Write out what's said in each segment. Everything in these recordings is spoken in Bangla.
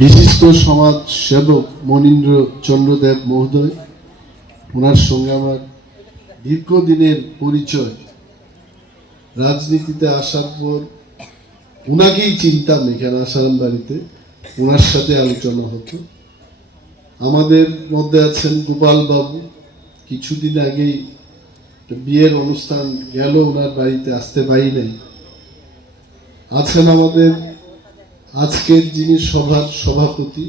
বিশিষ্ট সমাজ সেবক মনীন্দ্র চন্দ্রদেব মহোদয়, ওনার সঙ্গে আমার দীর্ঘদিনের পরিচয়। রাজনীতিতে আসার পর ওনাকেই চিনতাম এখানে আসারাম বাড়িতে, ওনার সাথে আলোচনা হতো। আমাদের মধ্যে আছেন গোপাল বাবু, কিছুদিন আগেই বিয়ের অনুষ্ঠান গেল, ওনার বাড়িতে আসতে পারি নাই। আছেন আমাদের আজকের যিনি সভার সভাপতি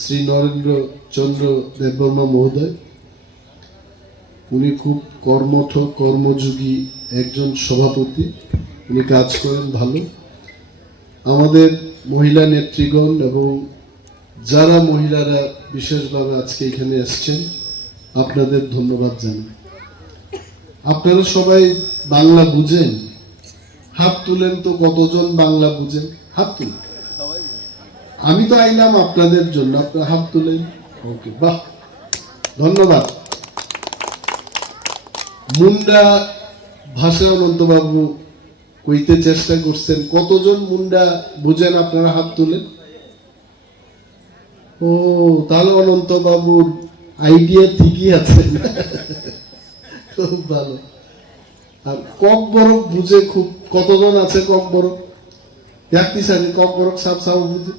শ্রী নরেন্দ্র চন্দ্র দেববর্মা মহোদয়, উনি খুব কর্মঠ কর্মযোগী একজন সভাপতি, উনি কাজ করেন ভালো। আমাদের মহিলা নেতৃগণ এবং যারা মহিলারা বিশেষভাবে আজকে এখানে এসছেন, আপনাদের ধন্যবাদ জানাই। আপনারা সবাই বাংলা বুঝেন? হাত তুলেন তো, কতজন বাংলা বুঝেন? হাত তুলেন। আমি তো আইলাম আপনাদের জন্য, আপনারা হাত তুলেন। ওকে, বাহ, ধন্যবাদ। মুন্ডা ভাষা অনন্তবাবু কইতে চেষ্টা করছেন, কতজন মুন্ডা বুঝেন? আপনারা হাত তুলেন। ও, তাহলে অনন্তবাবুর আইডিয়া ঠিকই আছে, খুব ভালো। আর কক বরফ বুঝে খুব, কতজন আছে কক বরফ? দেখতেছেন কক বরফ সাপ সাপ বুঝে?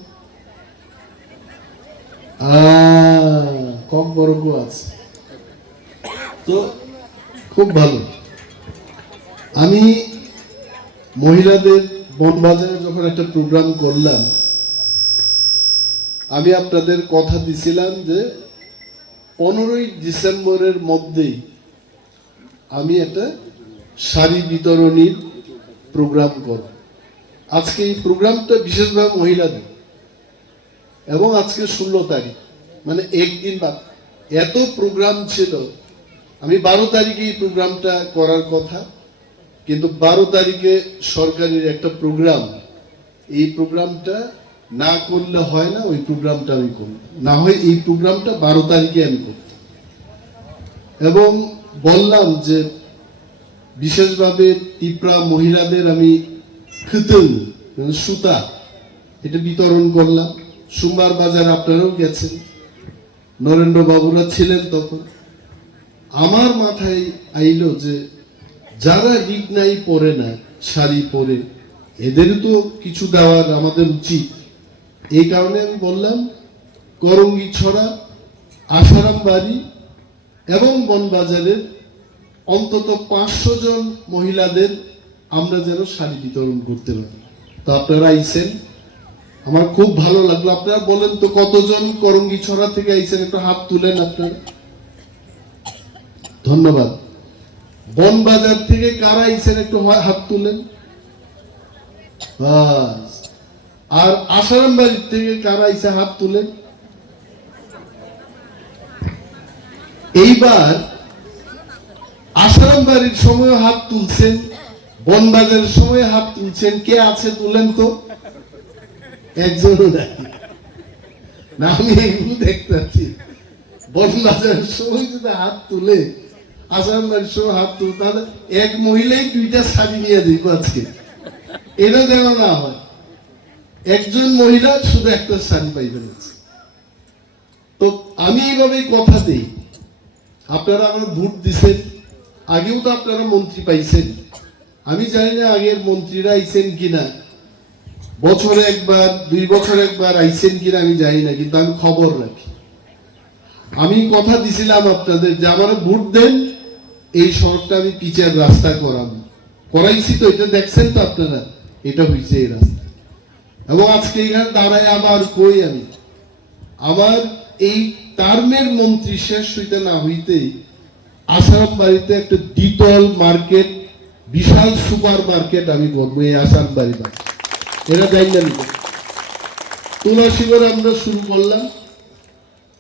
কক বরফও আছে, তো খুব ভালো। আমি মহিলাদের বনবাজারে যখন একটা প্রোগ্রাম করলাম, আমি আপনাদের কথা দিছিলাম যে 15ই ডিসেম্বরের মধ্যেই আমি একটা শাড়ি বিতরণীর প্রোগ্রাম করব। আজকে এই প্রোগ্রামটা বিশেষভাবে মহিলাদের, এবং আজকে 16 তারিখ, মানে একদিন বাদ। এত প্রোগ্রাম ছিল, আমি 12 তারিখে এই প্রোগ্রামটা করার কথা, কিন্তু 12 তারিখে সরকারের একটা প্রোগ্রাম, এই প্রোগ্রামটা না করলে হয় না, ওই প্রোগ্রামটা আমি করব। না হয় এই প্রোগ্রামটা 12 তারিখে আমি করব। এবং বললাম যে বিশেষভাবে টিপরা মহিলাদের আমি খুতুন সুতা এটা বিতরণ করলাম। সোমবার বাজার আপনারাও গেছেন, নরেন্দ্র বাবুরা ছিলেন তখন। আমার মাথায় আইলো যে যারা রিগনাই পরে না, শাড়ি পরে, এদেরও তো কিছু দেওয়ার আমাদের উচিত। এই কারণে আমি বললাম করঙ্গি ছড়া, আসারাম বাড়ি এবং বনবাজারের অন্তত 500 জন মহিলাদের আমরা যেন শাড়ি বিতরণ করতে পারি। তো আপনারা আইছেন, আমার খুব ভালো লাগলো। আপনারা বলেন তো কতজন করঙ্গি ছড়া থেকে আইছেন? একটু হাত তুলেন আপনারা। ধন্যবাদ। বনবাজার থেকে কারা আইছেন? একটু হাত তুলেন। বাস। আর আসারাম বাড়ির থেকে কারা আইছে? হাত তুলেন। এইবার আসারাম বাড়ির সময় হাত তুলছেন, বনবাজারের সময় হাত তুলছেন, কে আছে তুলেন তো? একজনও নাই। না, আমি এগুলো দেখতে পাচ্ছি। বনবাজারের সময় যদি হাত তুলে, আসারাম বাড়ির সময় হাত তুলে, তাহলে এক মহিলাই 2টা শাড়ি নিয়ে দিব আজকে। এটা যেন না হয়, একজন মহিলা শুধু একটা শাড়ি পাইবেন। তো আমি এইভাবেই কথা দিই। আপনারা আমার ভোট দিচ্ছেন, আগেও তো আপনারা মন্ত্রী পাইছেন। আমি জানি না আগের মন্ত্রীরা আইছেন কিনা, বছরে একবার 2 বছর একবার আইছেন কিনা আমি জানি না, কিন্তু আমি খবর রাখি। আমি কথা দিছিলাম আপনাদের যে আমার ভোট দেন, এই সড়কটা আমি পিচের রাস্তা করাইছি। তো এটা দেখছেন তো আপনারা, এটা হয়েছে এই রাস্তা। এবং আজকে এখানে দাঁড়ায় আবার কই, আমি আমার এই টার্মের মন্ত্রী শেষ হইতে না হইতেই আসারাম বাড়িতে একটা দ্বিতল মার্কেট, বিশাল সুপার মার্কেট আমি করবো এই আসারাম বাড়ি। এরা জানেন না। তুলাসীগড়ে আমরা শুরু করলাম,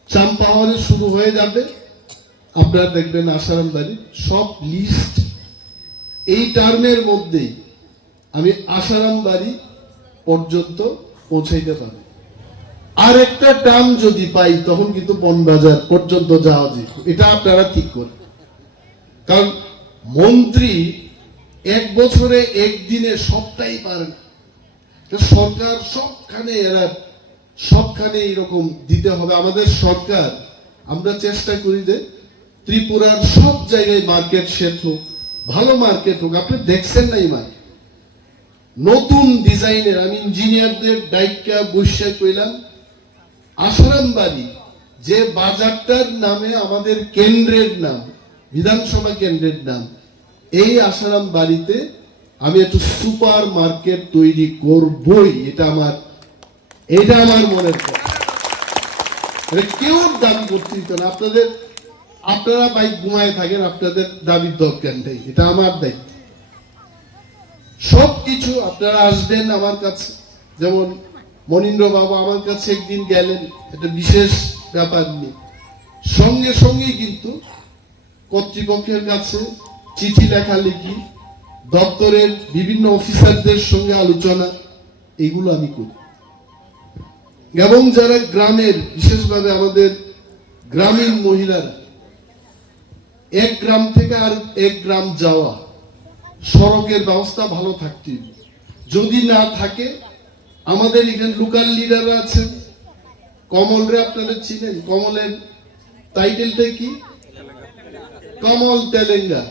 চাম্পাহারে শুরু হয়ে যাবে। আপনারা দেখবেন আসারাম বাড়ি সব লিস্ট এই টার্মের মধ্যেই আমি আসারাম বাড়ি পর্যন্ত পৌঁছাইতে পারি। আর একটা টার্ম যদি পাই, তখন কিন্তু বনবাজার পর্যন্ত যাওয়া যায়। এটা আপনারা ঠিক করেন, কারণ মন্ত্রী 1 বছরে 1 দিনে সবটাই পারে না। সরকার সবখানে এরা সবখানে এরকম দিতে হবে। আমাদের সরকার, আমরা চেষ্টা করি যে ত্রিপুরার সব জায়গায় মার্কেট সেট হোক, ভালো মার্কেট হোক। আপনি দেখছেন না এই মার্কেট নতুন ডিজাইনের, আমি ইঞ্জিনিয়ারদের ডাইকা বৈশা কইলাম, আসারাম বাড়ি যে বাজারটার নামে আমাদের কেন্দ্রের নাম, বিধানসভা কেন্দ্রের নাম, এই আসারাম বাড়িতে আমি একটু সুপার মার্কেট তৈরি করবই। এটা আমার মনের কথা। কেউ দাবি করতে দিত না। আপনারা বাইক ঘুমায় থাকেন, আপনাদের দাবির দরকার নেই, এটা আমার দায়িত্ব। সবকিছু আপনারা আসবেন আমার কাছে। যেমন মনীন্দ্র বাবু আমার কাছে একদিন গেলেন, একটা বিশেষ ব্যাপার নিয়ে, সঙ্গে সঙ্গেই কিন্তু কর্তৃপক্ষের কাছে চিঠি লেখালেখি, দপ্তরের বিভিন্ন অফিসারদের সঙ্গে আলোচনা, এগুলো আমি করি। এবং যারা গ্রামের, বিশেষভাবে আমাদের গ্রামীণ মহিলারা, এক গ্রাম থেকে আর এক গ্রাম যাওয়া, সড়কের ব্যবস্থা ভালো থাকতে হবে। যদি না থাকে, আমাদের এখানে লোকাল লিডার আছেন, কমলরে আপনারা চিনেন, কমলের টাইটেলটা কি? কমল তেলেঙ্গা।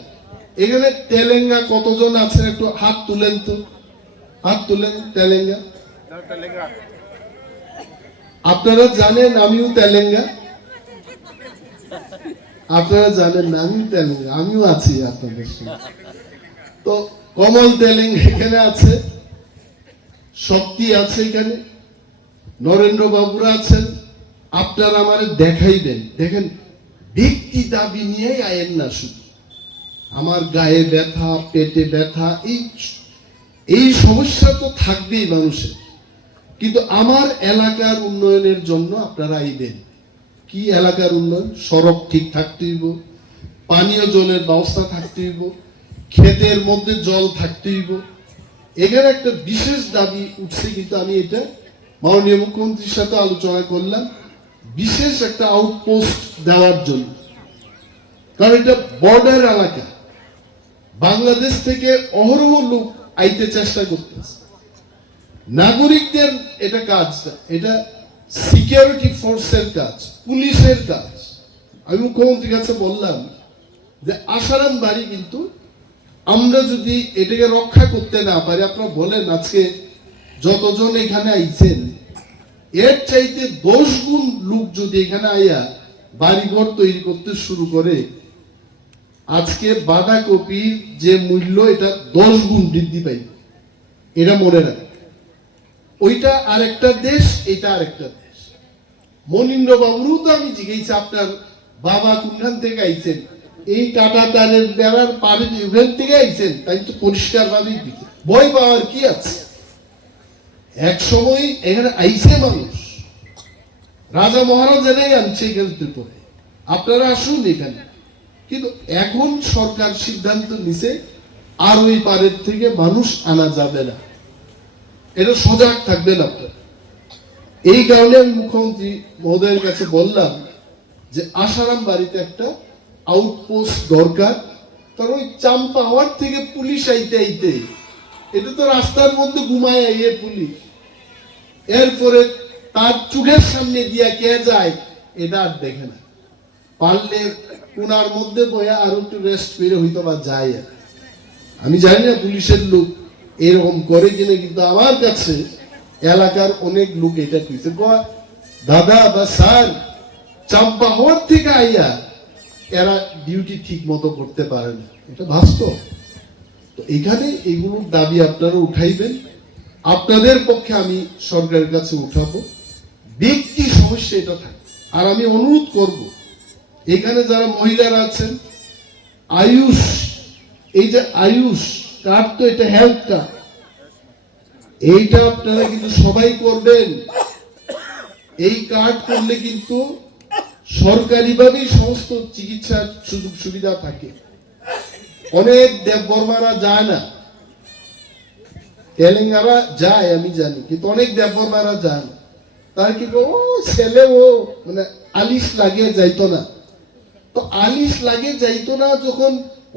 এখানে তেলেঙ্গা কতজন আছেন একটু হাত তুলেন তো, হাত তুলেন। তেলেঙ্গা আপনারা জানেন আমিও তেলেঙ্গা, আপনারা জানেন না আমিও তেলেঙ্গা, আমিও আছি আপনাদের সঙ্গে। তো কমল তেলেঙ্গা এখানে আছে, শক্তি আছে এখানে, নরেন্দ্র বাবুরা আছেন। আপনারা আমারে দেখাইবেন, দেখেন ব্যক্তি দাবি নিয়ে আয়েন না, শুধু আমার গায়ে ব্যথা, পেটে ব্যথা, এই সমস্যা তো থাকবেই মানুষের, কিন্তু আমার এলাকার উন্নয়নের জন্য আপনারা আইবেন। কি এলাকার উন্নয়ন? সড়ক ঠিক থাকতে হইব, পানীয় জলের ব্যবস্থা থাকতে হইব, ক্ষেতের মধ্যে জল থাকতে হইব। এখানে একটা বিশেষ দাবি উঠছে, কিন্তু আমি এটা মাননীয় মুখ্যমন্ত্রীর সাথে আলোচনা করলাম, বিশেষ একটা আউটপোস্ট দেওয়ার জন্য। কারণ এটা বর্ডার এলাকা, বাংলাদেশ থেকে অহরহ লোক আইতে চেষ্টা করতেছে। নাগরিকদের এটা কাজ, এটা সিকিউরিটি ফোর্সের কাজ, পুলিশের কাজ। আমি মুখ্যমন্ত্রীর কাছে বললাম যে আসারাম বাড়ি কিন্তু আমরা যদি এটাকে রক্ষা করতে না পারি, আপনারা বলেন আজকে যতজন এখানে আইছেন, এর চাইতে 10 গুণ লোক যদি এখানে আইয়া বাড়িঘর তৈরি করতে শুরু করে, আজকে বাঁধাকপির যে মূল্য, এটা 10 গুণ বৃদ্ধি পাইবে। এটা মনে রাখ। ওইটা আরেকটা দেশ, এটা আরেকটা দেশ। মনীন্দ্র বাবুরও তো আমি জিজ্ঞেস, আপনার বাবা কোনখান থেকে আইছেন? এই কাটা তারের বেড়ার পারে ইভেন থেকে আইছেন, তাই তো পরিষ্কার ভাবেই দিচ্ছে, ভয় পাওয়ার কি আছে? এক সময় এখানে আইছে মানুষ, রাজা মহারাজারাই আনছে এখানে ত্রিপুরায়, আপনারা আসুন এখানে। কিন্তু এখন সরকার সিদ্ধান্ত নিছে আর ওই পারের থেকে মানুষ আনা যাবে না, এটা সজাগ থাকবেন আপনারা। এই কারণে আমি মুখ্যমন্ত্রী মহোদয়ের কাছে বললাম যে আসারাম বাড়িতে একটা আউটপোস্ট দরকার। কারণ ওই চাম্পাওয়ার থেকে পুলিশ আইতে আইতে, এটা তো রাস্তার মধ্যে ঘুমায় আইয়ে পুলিশ, এরপরে তার চোখের সামনে দিয়া কে যায় এটা আর দেখে না। পারলে কোনার মধ্যে বয়া আর একটু রেস্ট পেরে হইতো বা যায়। আমি জানি না পুলিশের লোক এরকম করে কিনা, কিন্তু আমার কাছে এলাকার অনেক লোক এটা কইছে, দাদা বা স্যার, চাম্পা হওয়ার থেকে আইয়া এরা ডিউটি ঠিক মতো করতে পারে না, এটা বাস্তব। তো এখানে এগুলোর দাবি আপনারা উঠাইবেন, আপনাদের পক্ষে আমি সরকারের কাছে উঠাবো। ব্যক্তি সমস্যা এটা থাকে। আর আমি অনুরোধ করব, এখানে যারা মহিলারা আছেন, আয়ুষ, এই যে আয়ুষ কার্ড, তো এটা হেলথ কার্ড, এইটা আপনারা কিন্তু সবাই করবেন। এই কার্ড করলে কিন্তু সরকারিভাবেই সমস্ত চিকিৎসার সুযোগ সুবিধা থাকে। অনেক দেববর্মারা যায় না, তেলেঙ্গানা যায় আমি জানি, কিন্তু অনেক দেববর্মারা যায় না। তার কি ও ছেলে, ও মানে আলিশ লাগে যাইতো না। তো আলিশ লাগে যাইতো না, যখন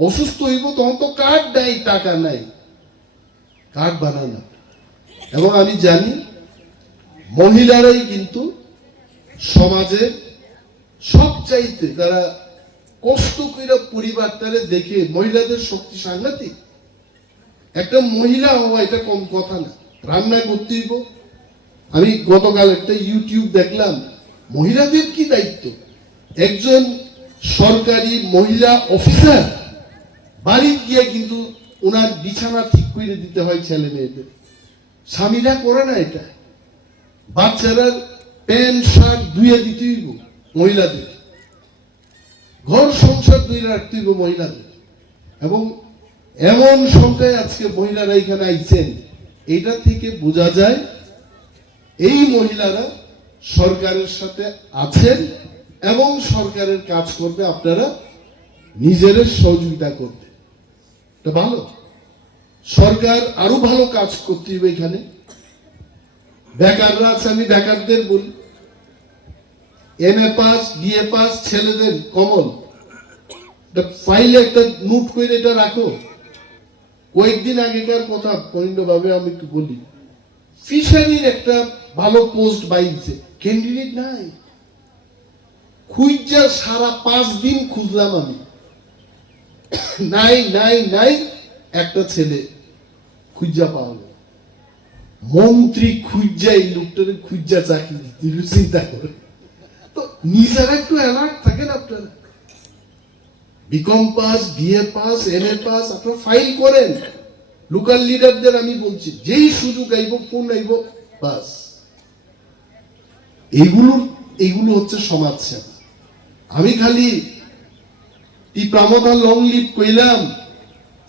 অসুস্থ হইব তখন তো কার্ড নাই, টাকা নাই, কার্ড বানানো। এবং আমি জানি মহিলারাই কিন্তু সমাজে সবচাইতে যারা কষ্ট কইরা পরিবারটারে দেখে মহিলাদের শক্তি সাংঘাতিক। একটা মহিলা হওয়া এটা কম কথা না, রান্না করতে হইব। আমি গতকাল একটা ইউটিউব দেখলাম, মহিলাদের কি দায়িত্ব। একজন সরকারি মহিলা অফিসার বাড়ি গিয়ে কিন্তু ওনার বিছানা ঠিক করে দিতে হয় ছেলে মেয়েদের, স্বামীরা করে না এটা। বাচ্চারা প্যান্ট শার্ট ধুয়ে দিতে হইব মহিলাদের, ঘর সংসার ধুয়ে রাখতে হইব মহিলাদের। এবং এমন সংখ্যায় আজকে মহিলারা এখানে আইছেন, এটা থেকে বোঝা যায় এই মহিলারা সরকারের সাথে আছেন এবং সরকারের কাজ করবে, আপনারা নিজেদের সহযোগিতা করবে। এটা ভালো, সরকার আরো ভালো কাজ করতে হবে। এখানে বেকাররা আছে, আমি বেকারদের বলি, MA পাস BA পাস ছেলেদের কমল ফাইলে একটা নোট করে এটা রাখো। কয়েকদিন আগেকার কথা পরিণভাবে আমি একটু বলি, ফিশারির একটা ভালো পোস্ট বাইছে, ক্যান্ডিডেট নাই। খুঁজা সারা 5 দিন খুঁজলাম আমি, নাই নাই নাই, একটা ছেলে খুঁজা পাওয়া। মন্ত্রী খুঁজা এই লোকটারে খুঁজা চাকরি দিতে, চিন্তা করে। তো নিজেরা একটু অ্যালার্ট থাকেন আপনারা। BCom pass BA pass MA pass আপনারা ফাইল করেন। লোকাল লিডারদের আমি বলছি, যেই সুযোগ আইব ফোন আইব বাস। এইগুলো হচ্ছে সমাজ সেবা। আমি খালি টিপ্রামথা লং লিভ কইলাম,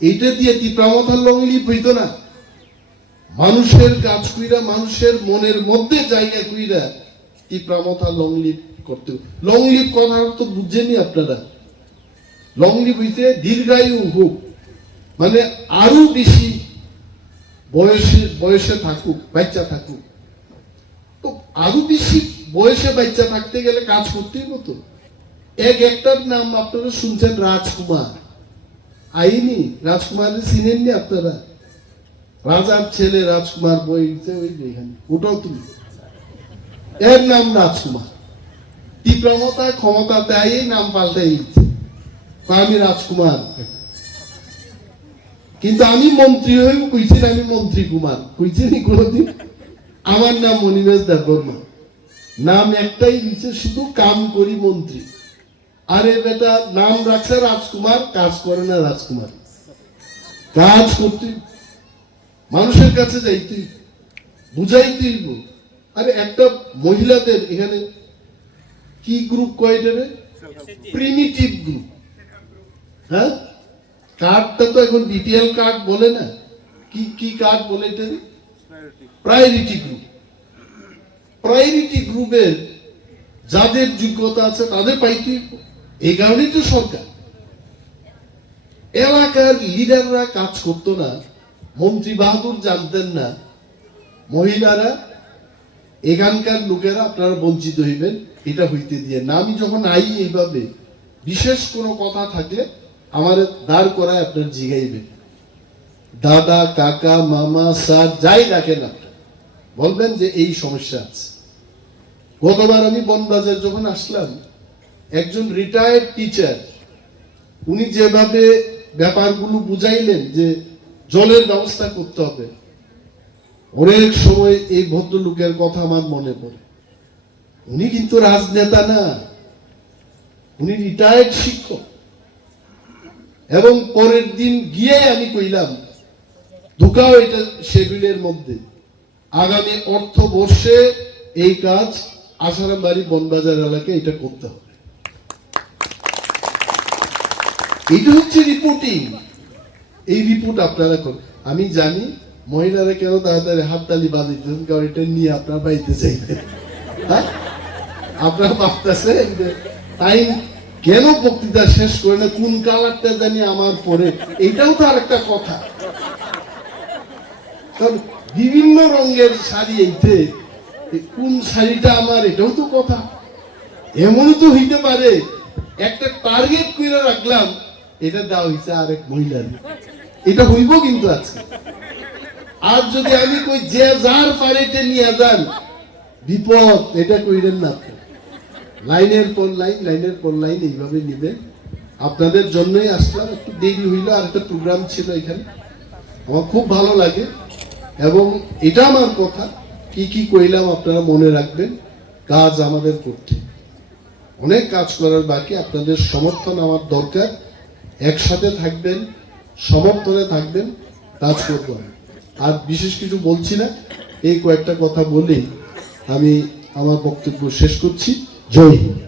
এইটা দিয়ে টিপ্রামথা লং লিভ হইতো না। মানুষের কাজ কইরা, মানুষের মনের মধ্যে জায়গা কইরা টিপ্রামথা লং লিভ করতে। লং লিভ কথা তো বুঝছেনই আপনারা। লং লিভ হইতে দীর্ঘায়ু হোক, মানে আরো বেশি বয়সে থাকুক, বাচ্চা থাকুক। তো আরো বেশি বয়সে বাচ্চা থাকতে গেলে কাজ করতেই হতো। একটার নাম আপনারা শুনছেন, রাজকুমার। আইনি রাজকুমারের চিনেননি আপনারা? রাজার ছেলে রাজকুমার বই, ওই যেখানে, ওটাও তুমি, এর নাম রাজকুমার। তীব্রমতা ক্ষমতা দেয় নাম পাল্টাই দিচ্ছে, আমি রাজকুমার। কিন্তু আমি মন্ত্রী হয়ে কইছি, আমি মন্ত্রী কুমার কইছি নি কোনদিন? আমার নাম মনিবেশ দেববর্মা, নাম একটাই দিচ্ছে, শুধু কাম করি মন্ত্রী। আরে বেটা, নাম রাখছে রাজকুমার, কাজ করে না রাজকুমার। কাজ করতে, মানুষের কাছে যাইতে, বুঝাইতে। আরে একটা মহিলাদের এখানে কি গ্রুপ কয়টারে? Primitive group. হ্যাঁ, কার্ডটা তো এখন BPL কার্ড বলে না, কি কার্ড বলে এটা? Priority group. প্রায়োরিটি গ্রুপের যাদের যোগ্যতা আছে তাদের পাইতে, এই কারণেই তো সরকার। এলাকার লিডাররা কাজ করতো না, মন্ত্রী বাহাদুর জানতেন না, মহিলারা, এখানকার লোকেরা আপনারা বঞ্চিত হইবেন, এটা হইতে দিয়ে না। আমি যখন আই এইভাবে, বিশেষ কোনো কথা থাকলে আমার দাঁড় করায় আপনার জিগাইবেন, দাদা কাকা মামা স্যার যাই রাখেন, আপনার বলবেন যে এই সমস্যা আছে। গতবার আমি বনবাজার যখন আসলাম, একজন রিটায়ার্ড টিচার, উনি যেভাবে ব্যাপারগুলো বুঝাইলেন যে জলের ব্যবস্থা করতে হবে, অনেক সময় এই ভদ্রলোকের কথা আমার মনে পড়ে। উনি কিন্তু রাজনেতা না, উনি রিটায়ার্ড শিক্ষক। এবং পরের দিন গিয়ে আমি কইলাম, ঢুকাও এটা শেডিউলের মধ্যে, আগামী অর্থবর্ষে এই কাজ আসারামবাড়ি বনবাজার এলাকায় এটা করতে হবে। এটা হচ্ছে রিপোর্টিং। এই রিপোর্ট আপনারা করুন। আমি জানি মহিলারা কেন তাড়াতাড়ি হাততালি বাঁধিতেছেন, কারণ এটা নিয়ে আপনার বাড়িতে চাইবেন। হ্যাঁ, আপনারা ভাবতেছেন তাই কেন বক্তৃতা শেষ করে না, কোন কালারটা জানি আমার পরে, এটাও তো আর একটা কথা। কারণ বিভিন্ন রঙের শাড়ি, এইতে কোন শাড়িটা আমার, এটাও তো কথা। এমনও তো হইতে পারে একটা টার্গেট করে রাখলাম, এটা দেওয়া হয়েছে আরেক মহিলার, এটা হইব কিন্তু আছে। আর যদি আমি কই যে যার পারেটে নিয়ে যান, বিপদ, এটা কইরেন না আপনি। লাইনের পর লাইন এইভাবে নিবেন। আপনাদের জন্যই আসলাম, একটু দেরি হইলো, আর একটা প্রোগ্রাম ছিল এখানে। আমার খুব ভালো লাগে এবং এটা আমার কথা, কি কি কইলাম আপনারা মনে রাখবেন। কাজ আমাদের করতে, অনেক কাজ করার বাকি। আপনাদের সমর্থন আমার দরকার। একসাথে থাকবেন, সমর্থনে থাকবেন, কাজ করবেন। আর বিশেষ কিছু বলছি না, এই কয়েকটা কথা বলেই আমি আমার বক্তব্য শেষ করছি। জয় হিন্দ।